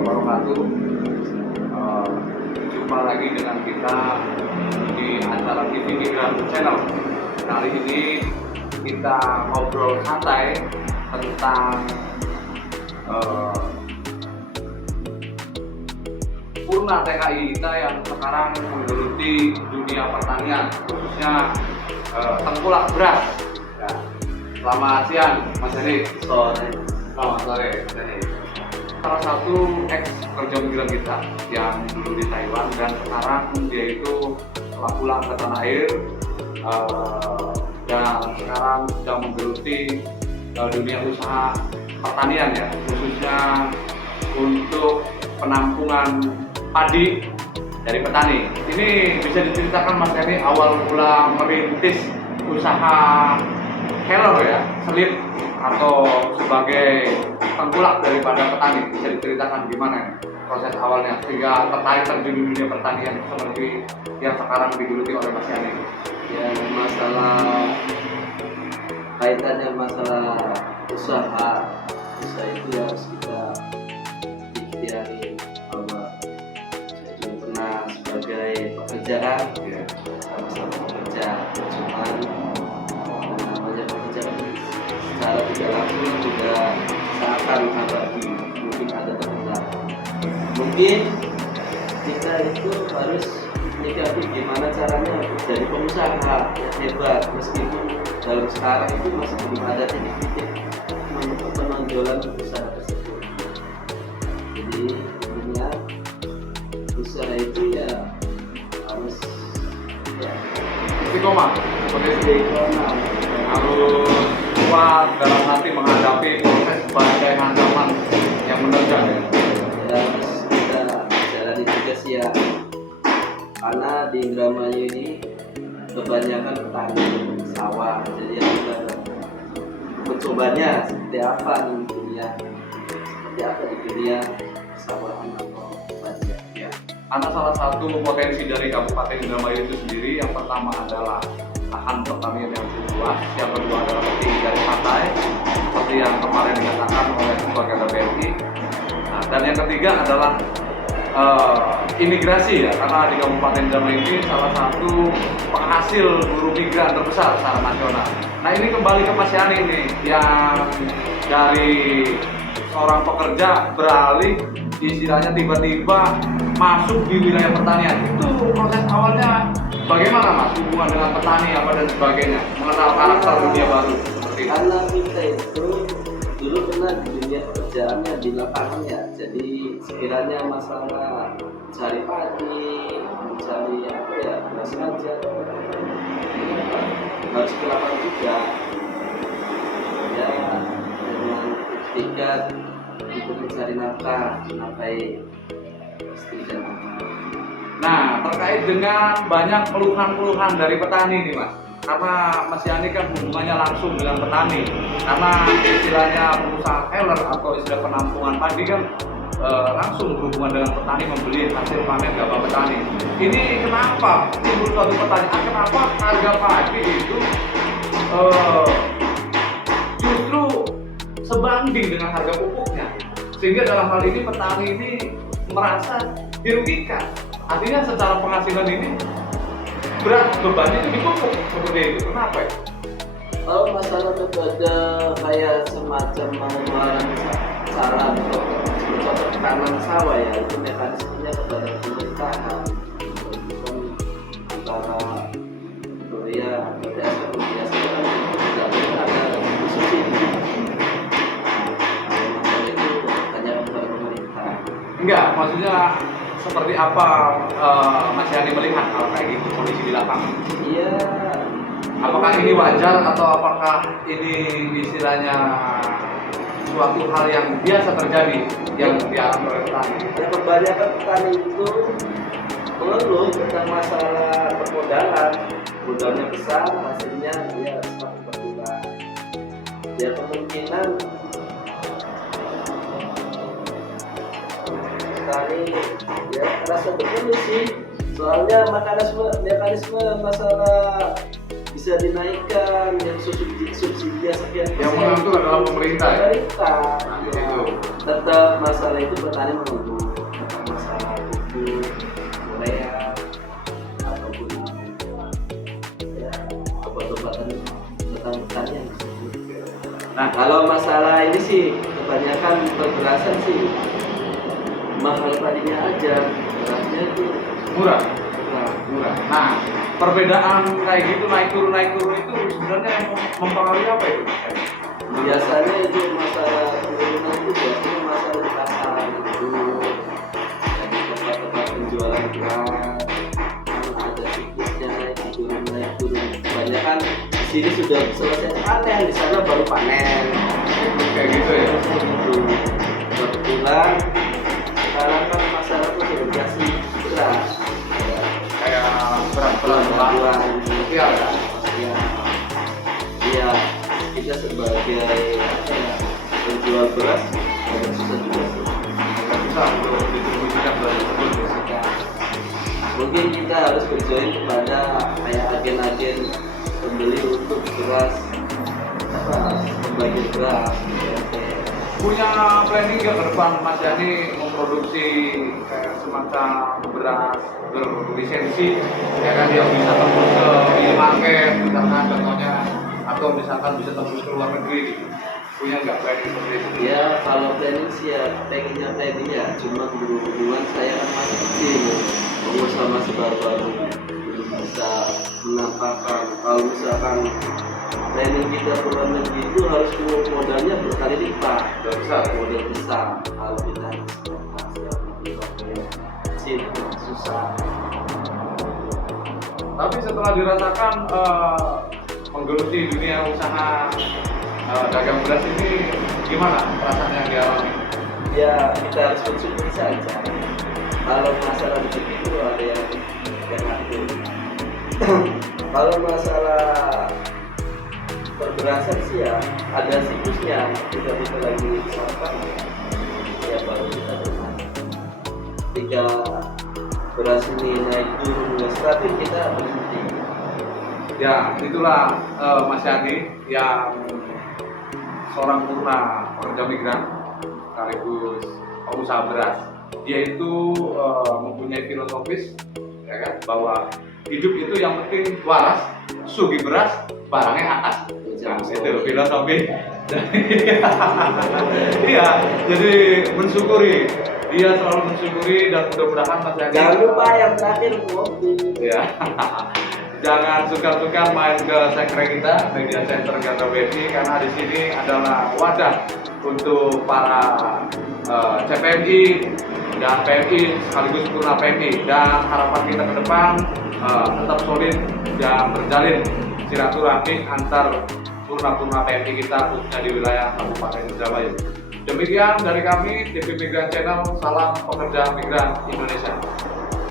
wabarakatuh. Jumpa lagi dengan kita di acara TV Migran Channel. Kali ini kita ngobrol santai tentang Purna TKI kita yang sekarang menggeluti dunia pertanian, khususnya tengkulak beras. Ya. Selamat siang, Mas Heri. Selamat sore, Mas Heri. Salah satu ex kerja migran kita yang dulu di Taiwan dan sekarang dia itu telah pulang ke tanah air dan sekarang sedang menggeluti dunia usaha pertanian, ya, khususnya untuk penampungan padi dari petani. Ini bisa diceritakan Mas Heri awal mula merintis usaha heller, ya, selip atau sebagai tengkulak daripada petani. Bisa diceritakan gimana proses awalnya sehingga tertarik terjun di dunia pertanian seperti yang sekarang digeluti oleh Mas Yani? Ya, kaitannya masalah usaha itu harus kita ikhtiari, bahwa saya juga pernah sebagai pekerjaan, Ya. sama-sama pekerja, cuman namanya pekerjaan secara tidak langsung juga seakan abadi, mungkin ada terkenal. Mungkin kita itu harus menyikapi gimana caranya jadi pengusaha yang hebat, meskipun dalam sekarang itu masih belum ada titik-titik penonjolan usaha tersebut. Jadi intinya usaha itu ya harus Istiqomah, istiqomah, harus kuat dalam hati menghadapi proses badai hantaman yang menerjang, ya. ya harus kita jalani juga sih, ya, karena di Indramayu ini kebanyakan petani sawah, jadi ya kita mencobanya seperti apa di dunia persawahan atau padi. Ya. Karena salah satu potensi dari Kabupaten Indramayu itu sendiri, yang pertama adalah lahan pertanian yang cukup luas, yang kedua adalah tinggi dari pantai seperti yang kemarin dikatakan oleh sebagai BPI. Nah, dan yang ketiga adalah imigrasi, ya, karena di Kabupaten Indramayu ini salah satu penghasil buruh migran terbesar secara nasional. Nah, ini kembali ke Mas Yani ini yang dari seorang pekerja beralih istilahnya tiba-tiba masuk di wilayah pertanian. Itu proses awalnya bagaimana, Mas? Hubungan dengan petani apa dan sebagainya, mengenal karakter dunia baru seperti itu. Karena kita itu dulu pernah di dunia pekerjaannya di lapangan, ya, jadi sekiranya masalah cari padi, mencari apa, ya, beras saja harus ke lapangan juga, ya, dengan ketika untuk mencari nafkah, menafkahi istri dan anak. Nah, terkait dengan banyak keluhan-keluhan dari petani nih, Mas, karena Mas Yani kan hubungannya langsung dengan petani, karena istilahnya pengusaha heller atau istilah penampungan padi kan langsung berhubungan dengan petani, membeli hasil panen gabah petani. Ini kenapa timbul suatu pertanyaan, kenapa harga padi itu justru sebanding dengan harga pupuknya, sehingga dalam hal ini petani ini merasa dirugikan. Artinya secara penghasilan ini berat bebannya itu di pupuk seperti itu. Kenapa ya? Kalau masalah metode kayak semacam pengeluaran cara untuk bercocok tanam sawah, ya, itu mekanismenya kepada pemerintahan, antara Korea berdasar biasa kan tidak pernah ada subsidi. Masalah itu hanya kepada pemerintah. Enggak, maksudnya seperti apa Mas Yani melihat hal kayak gitu kondisi di lapangan? Iya. Apakah ini wajar atau apakah ini istilahnya suatu hal yang biasa terjadi yang dialami oleh petani? Ya, kebanyakan petani itu mengeluh tentang masalah permodalan. Modalnya besar, hasilnya dia semakin berkurang. Ya, kemungkinan petani ya rasa terpenuhi sih. Soalnya mekanisme masalah bisa dinaikkan yang subsidi sekian Yang menentu adalah pemerintah, ya? Pemerintah. Nah, itu. Tetap masalah itu petani menunggu. Nah, Kalau masalah ini sih kebanyakan perberasan sih mahal padinya aja, berasnya itu murah. murah. Murah. Nah, perbedaan kayak gitu naik turun itu sebenarnya yang mempengaruhi apa itu? Biasanya itu masalah penurunan itu biasanya masalah di pasar itu, dan di tempat-tempat penjualan beras kan ada siklusnya naik turun. Kebanyakan di sini sudah selesai panen, di sana baru panen. Kayak gitu ya. Itu kebetulan sekarang kan masyarakat sudah dikasih beras, ya, Kayak berat-berat bantuan sosial ya. ya, iya, kita sebagai apa ya, penjual beras agak susah juga sih. Nggak bisa untuk distribusikan beras tersebut. Ya, mungkin kita harus berjoin kepada kayak agen-agen pembeli untuk beras, apa, pembagi beras ya, kayak Punya planning nggak ke depan Mas Yani memproduksi kayak semacam beras berlisensi ya kan yang bisa tembus ke minimarket misalkan contohnya, atau misalkan bisa tembus ke luar negeri gitu. Punya nggak planning seperti itu? ya. Kalau planning sih ya pengennya planning ya, cuma berhubungan saya kan masih kecil, pengusaha masih baru-baru, belum bisa menampakkan. Kalau misalkan planning kita ke luar negeri itu harus modalnya berkali lipat, Udah besar. modal besar. Kalau kita kecil susah. Tapi setelah dirasakan menggeluti dunia usaha dagang beras ini, gimana perasaan yang dialami? Ya kita harus bersyukur saja. Kalau masalah rezeki itu ada yang ngatur. Kalau masalah perberasan sih ya ada siklusnya, kita lagi sampah ya baru kita benar. Ketika beras ini naik turun nggak stabil, kita berhenti. Ya, itulah Mas Yani yang seorang purna pekerja migran sekaligus pengusaha beras. Dia itu mempunyai filosofis ya kan, bahwa hidup itu yang penting waras, sugih beras, barangnya atas. Nah, itu filosofi. Iya, jadi mensyukuri. Dia selalu mensyukuri dan mudah-mudahan Mas Yani. Jangan lupa yang terakhir kopi. Ya. Jangan sukar-sukar main ke sekre kita, Media Center Ganda BRI, karena di sini adalah wadah untuk para CPNI dan PMI sekaligus purna PMI, dan harapan kita ke depan tetap solid dan terjalin silaturahmi antar purna-purna PMI kita khususnya di wilayah Kabupaten Indramayu. Demikian dari kami, TV Migran Channel, salam pekerja migran Indonesia.